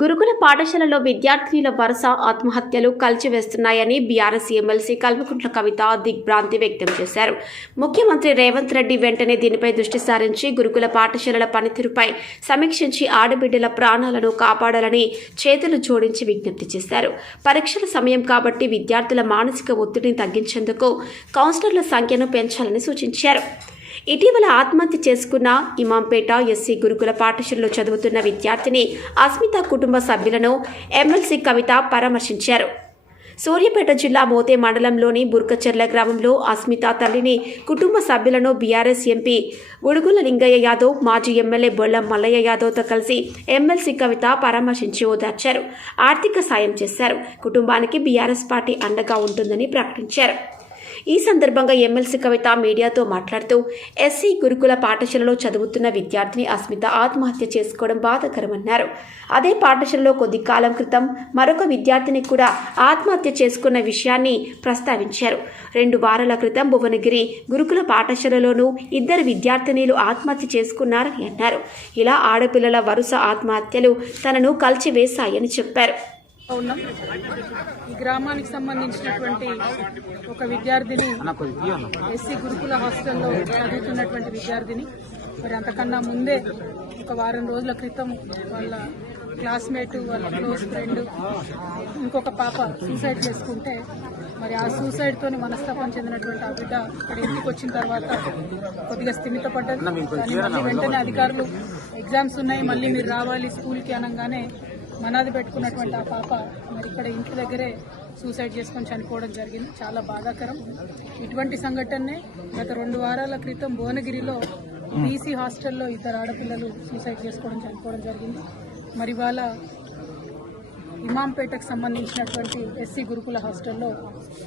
గురుకుల పాఠశాలలో విద్యార్థినుల వరుస ఆత్మహత్యలు కలిచివేస్తున్నాయని బీఆర్ఎస్ ఎమ్మెల్సీ కల్వకుంట్ల కవిత దిగ్భ్రాంతి వ్యక్తం చేశారు. ముఖ్యమంత్రి రేవంత్ రెడ్డి వెంటనే దీనిపై దృష్టి సారించి గురుకుల పాఠశాలల పనితీరుపై సమీక్షించి ఆడబిడ్డల ప్రాణాలను కాపాడాలని చేతులు జోడించి విజ్ఞప్తి చేశారు. పరీక్షల సమయం కాబట్టి విద్యార్థుల మానసిక ఒత్తిడిని తగ్గించేందుకు కౌన్సిలర్ల సంఖ్యను పెంచాలని సూచించారు. ఇటీవల ఆత్మహత్య చేసుకున్న ఇమాంపేట ఎస్సీ గురుకుల పాఠశాలలో చదువుతున్న విద్యార్థిని అస్మిత కుటుంబ సభ్యులను ఎమ్మెల్సీ కవిత పరామర్శించారు. సూర్యాపేట జిల్లా మోతే మండలంలోని బుర్కచెర్ల గ్రామంలో అస్మిత తల్లిని కుటుంబ సభ్యులను బీఆర్ఎస్ ఎంపీ ఉడుగుల లింగయ్య యాదవ్ మాజీ ఎమ్మెల్యే బొల్లం మల్లయ్య యాదవ్తో కలిసి ఎమ్మెల్సీ కవిత పరామర్శించి ఓదార్చారు. ఆర్థిక సాయం చేశారు. కుటుంబానికి బీఆర్ఎస్ పార్టీ అండగా ఉంటుందని ప్రకటించారు. ఈ సందర్భంగా ఎమ్మెల్సీ కవిత మీడియాతో మాట్లాడుతూ ఎస్సీ గురుకుల పాఠశాలలో చదువుతున్న విద్యార్థిని అస్మిత ఆత్మహత్య చేసుకోవడం బాధకరమన్నారు. అదే పాఠశాలలో కొద్ది కాలం క్రితం మరొక విద్యార్థిని కూడా ఆత్మహత్య చేసుకున్న విషయాన్ని ప్రస్తావించారు. రెండు వారాల క్రితం భువనగిరి గురుకుల పాఠశాలలోనూ ఇద్దరు విద్యార్థినీలు ఆత్మహత్య చేసుకున్నారని అన్నారు. ఇలా ఆడపిల్లల వరుస ఆత్మహత్యలు తనను కలిచివేశాయని చెప్పారు. ఉన్నాం. ఈ గ్రామానికి సంబంధించినటువంటి ఒక విద్యార్థిని ఎస్సీ గురుకుల హాస్టల్లో చదువుతున్నటువంటి విద్యార్థిని. మరి అంతకన్నా ముందే ఒక వారం రోజుల క్రితం వాళ్ళ క్లాస్మేట్ వాళ్ళ క్లోజ్ ఫ్రెండ్ ఇంకొక పాప సూసైడ్ చేసుకుంటే మరి ఆ సూసైడ్తో మనస్తాపం చెందినటువంటి ఆ బిడ్డ ఇక్కడ ఇంటికి వచ్చిన తర్వాత కొద్దిగా స్థిమితపడ్డది కానీ వెంటనే అధికారులు ఎగ్జామ్స్ ఉన్నాయి మళ్ళీ మీరు రావాలి స్కూల్కి అనగానే మనాది పెట్టుకున్నటువంటి ఆ పాప మరి ఇక్కడ ఇంటి దగ్గరే సూసైడ్ చేసుకొని చనిపోవడం జరిగింది. చాలా బాధాకరం. ఇటువంటి సంఘటనే గత రెండు వారాల క్రితం భువనగిరిలో బీసీ హాస్టల్లో ఇద్దరు ఆడపిల్లలు సూసైడ్ చేసుకోవడం చనిపోవడం జరిగింది. మరి వాళ్ళ ఇమాంపేటకు సంబంధించినటువంటి ఎస్సీ గురుకుల హాస్టల్లో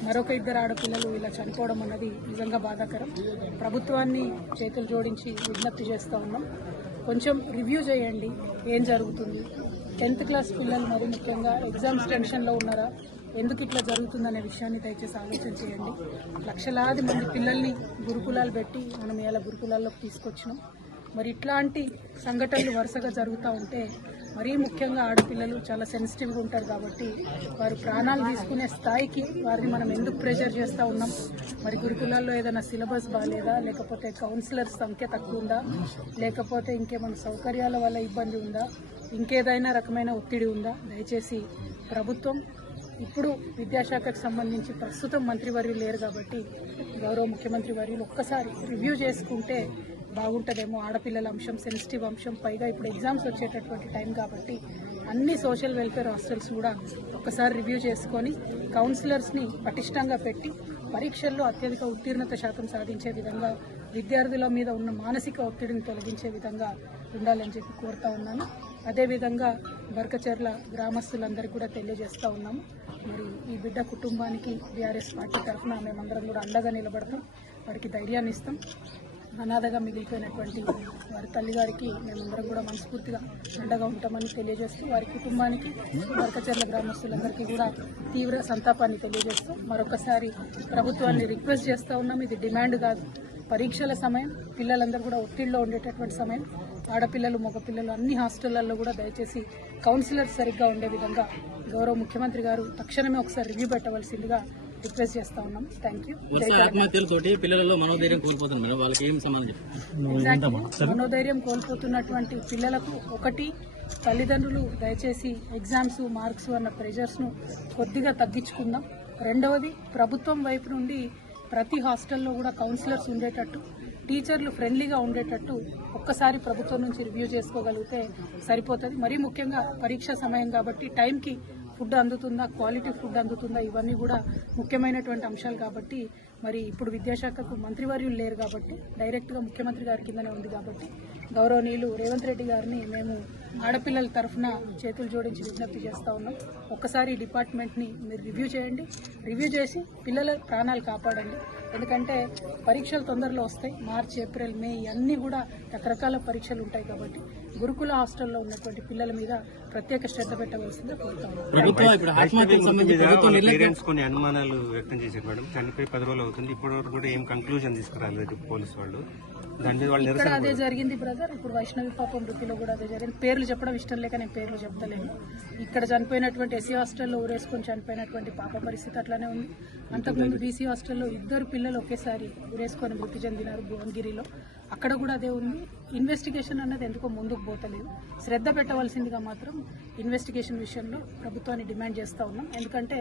మరొక ఇద్దరు ఆడపిల్లలు ఇలా చనిపోవడం అన్నది నిజంగా బాధాకరం. ప్రభుత్వాన్ని చేతులు జోడించి విజ్ఞప్తి చేస్తూ ఉన్నాం. కొంచెం రివ్యూ చేయండి. ఏం జరుగుతుంది? టెన్త్ క్లాస్ పిల్లలు మరి ముఖ్యంగా ఎగ్జామ్స్ టెన్షన్లో ఉన్నారా? ఎందుకు ఇట్లా జరుగుతుందనే విషయాన్ని దయచేసి ఆలోచన చేయండి. లక్షలాది మంది పిల్లల్ని గురుకులాలు పెట్టి మనం ఇలా గురుకులాల్లోకి తీసుకొచ్చినాం. మరి ఇట్లాంటి సంఘటనలు వరుసగా జరుగుతూ ఉంటే మరీ ముఖ్యంగా ఆడపిల్లలు చాలా సెన్సిటివ్గా ఉంటారు కాబట్టి వారు ప్రాణాలు తీసుకునే స్థాయికి వారిని మనం ఎందుకు ప్రెషర్ చేస్తూ ఉన్నాం? మరి గురుకులాల్లో ఏదైనా సిలబస్ బాగాలేదా లేకపోతే కౌన్సిలర్స్ సంఖ్య తక్కువ ఉందా? లేకపోతే ఇంకేమైనా సౌకర్యాల వల్ల ఇబ్బంది ఉందా? ఇంకేదైనా రకమైన ఒత్తిడి ఉందా? దయచేసి ప్రభుత్వం ఇప్పుడు విద్యాశాఖకు సంబంధించి ప్రస్తుతం మంత్రివర్యులు లేరు కాబట్టి గౌరవ ముఖ్యమంత్రి వర్యులు ఒక్కసారి రివ్యూ చేసుకుంటే బాగుంటుందేమో ఆడపిల్లల అంశం సెన్సిటివ్ అంశం పైగా ఇప్పుడు ఎగ్జామ్స్ వచ్చేటటువంటి టైం కాబట్టి అన్ని సోషల్ వెల్ఫేర్ హాస్టల్స్ కూడా ఒక్కసారి రివ్యూ చేసుకొని కౌన్సిలర్స్ని పటిష్టంగా పెట్టి పరీక్షల్లో అత్యధిక ఉత్తీర్ణత శాతం సాధించే విధంగా విద్యార్థుల మీద ఉన్న మానసిక ఒత్తిడిని తొలగించే విధంగా ఉండాలని చెప్పి కోరుతా ఉన్నాను. అదేవిధంగా బర్కచర్ల గ్రామస్తులందరికీ కూడా తెలియజేస్తూ ఉన్నాము. మరి ఈ బిడ్డ కుటుంబానికి బీఆర్ఎస్ పార్టీ తరఫున మేమందరం కూడా అండగా నిలబడతాం. వారికి ధైర్యాన్ని ఇస్తాం. అనాథగా మిగిలిపోయినటువంటి వారి తల్లిగారికి మేమందరం కూడా మనస్ఫూర్తిగా అండగా ఉంటామని తెలియజేస్తూ వారి కుటుంబానికి బర్కచర్ల గ్రామస్తులందరికీ కూడా తీవ్ర సంతాపాన్ని తెలియజేస్తూ మరొకసారి ప్రభుత్వాన్ని రిక్వెస్ట్ చేస్తూ ఉన్నాం. ఇది డిమాండ్ కాదు. పరీక్షల సమయం పిల్లలందరూ కూడా ఒత్తిడిలో ఉండేటటువంటి సమయం. ఆడపిల్లలు మగపిల్లలు అన్ని హాస్టళ్ళలో కూడా దయచేసి కౌన్సిలర్ సరిగ్గా ఉండే విధంగా గౌరవ ముఖ్యమంత్రి గారు తక్షణమే ఒకసారి రివ్యూ పెట్టవలసిందిగా రిక్వెస్ట్ చేస్తా ఉన్నాం. థ్యాంక్ యూ వరుస ఆత్మహత్యలతోటి పిల్లలలో మనోధైర్యం కోల్పోతుంది మేడం వాళ్ళకి ఏం సమాధానం చెప్తారు Exactly. మనోధైర్యం కోల్పోతున్నటువంటి పిల్లలకు ఒకటి తల్లిదండ్రులు దయచేసి ఎగ్జామ్స్ మార్క్స్ అన్న ప్రెషర్స్ను కొద్దిగా తగ్గించుకుందాం. రెండవది ప్రభుత్వం వైపు నుండి ప్రతి హాస్టల్లో కూడా కౌన్సిలర్స్ ఉండేటట్టు టీచర్లు ఫ్రెండ్లీగా ఉండేటట్టు ఒక్కసారి ప్రభుత్వం నుంచి రివ్యూ చేసుకోగలిగితే సరిపోతుంది. మరీ ముఖ్యంగా పరీక్ష సమయం కాబట్టి టైంకి ఫుడ్ అందుతుందా క్వాలిటీ ఫుడ్ అందుతుందా ఇవన్నీ కూడా ముఖ్యమైనటువంటి అంశాలు కాబట్టి మరి ఇప్పుడు విద్యాశాఖకు మంత్రివర్యులు లేరు కాబట్టి డైరెక్ట్గా ముఖ్యమంత్రి గారి కిందనే ఉంది కాబట్టి గౌరవనీయులు రేవంత్ రెడ్డి గారిని మేము ఆడపిల్లల తరఫున చేతులు జోడించి విజ్ఞప్తి చేస్తూ ఉన్నాం. ఒక్కసారి ఈ డిపార్ట్మెంట్ని మీరు రివ్యూ చేయండి. రివ్యూ చేసి పిల్లల ప్రాణాలు కాపాడండి. ఎందుకంటే పరీక్షలు తొందరలో వస్తాయి. మార్చి ఏప్రిల్ మే ఇవన్నీ కూడా రకరకాల పరీక్షలు ఉంటాయి కాబట్టి గురుకుల హాస్టల్లో ఉన్నటువంటి పిల్లల మీద ప్రత్యేక శ్రద్ధ పెట్టవలసిందిగా కోరుతా అనుమానాలు వ్యక్తం చేశారు మేడం. చనిపోయి పది రోజులు అవుతుంది. ఇప్పటి వరకు కూడా ఏం కంక్లూజన్ తీసుకురాలేదు పోలీసు వాళ్ళు. ఇక్కడ అదే జరిగింది బ్రదర్ ఇప్పుడు వైష్ణవి పాపం మృతిలో కూడా అదే జరిగింది. పేర్లు చెప్పడం ఇష్టం లేక నేను పేర్లు చెప్తలేను ఇక్కడ చనిపోయినటువంటి ఎస్సీ హాస్టల్లో ఊరేసుకొని చనిపోయినటువంటి పాప పరిస్థితి అట్లానే ఉంది. అంతకుముందు బీసీ హాస్టల్లో ఇద్దరు పిల్లలు ఒకేసారి ఊరేసుకొని మృతి చెందినారు భువనగిరిలో. అక్కడ కూడా అదే ఉంది. ఇన్వెస్టిగేషన్ అనేది ఎందుకో ముందుకు పోతలేదు. శ్రద్ధ పెట్టవలసిందిగా మాత్రం ఇన్వెస్టిగేషన్ విషయంలో ప్రభుత్వాన్ని డిమాండ్ చేస్తూ ఉన్నాం. ఎందుకంటే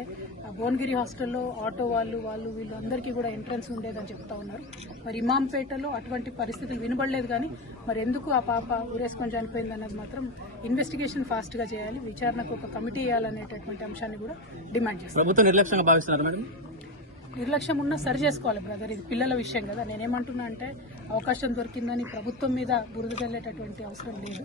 ఆ భువనగిరి హాస్టల్లో ఆటో వాళ్ళు వాళ్ళు వీళ్ళు అందరికీ కూడా ఎంట్రన్స్ ఉండేదని చెప్తా ఉన్నారు. మరి ఇమాంపేటలో అటువంటి పరిస్థితులు వినబడలేదు కానీ మరి ఎందుకు ఆ పాప ఊరేసుకొని చనిపోయింది అన్నది మాత్రం ఇన్వెస్టిగేషన్ ఫాస్ట్గా చేయాలి. విచారణకు ఒక కమిటీ వేయాలనేటటువంటి అంశాన్ని కూడా డిమాండ్ చేస్తాం. ప్రభుత్వం నిర్లక్ష్యంగా భావిస్తున్నారు మేడం? నిర్లక్ష్యం ఉన్నా సరి చేసుకోవాలి బ్రదర్ ఇది పిల్లల విషయం కదా. నేనేమంటున్నా అంటే అవకాశం దొరికిందని ప్రభుత్వం మీద బురద చల్లేటటువంటి అవసరం లేదు.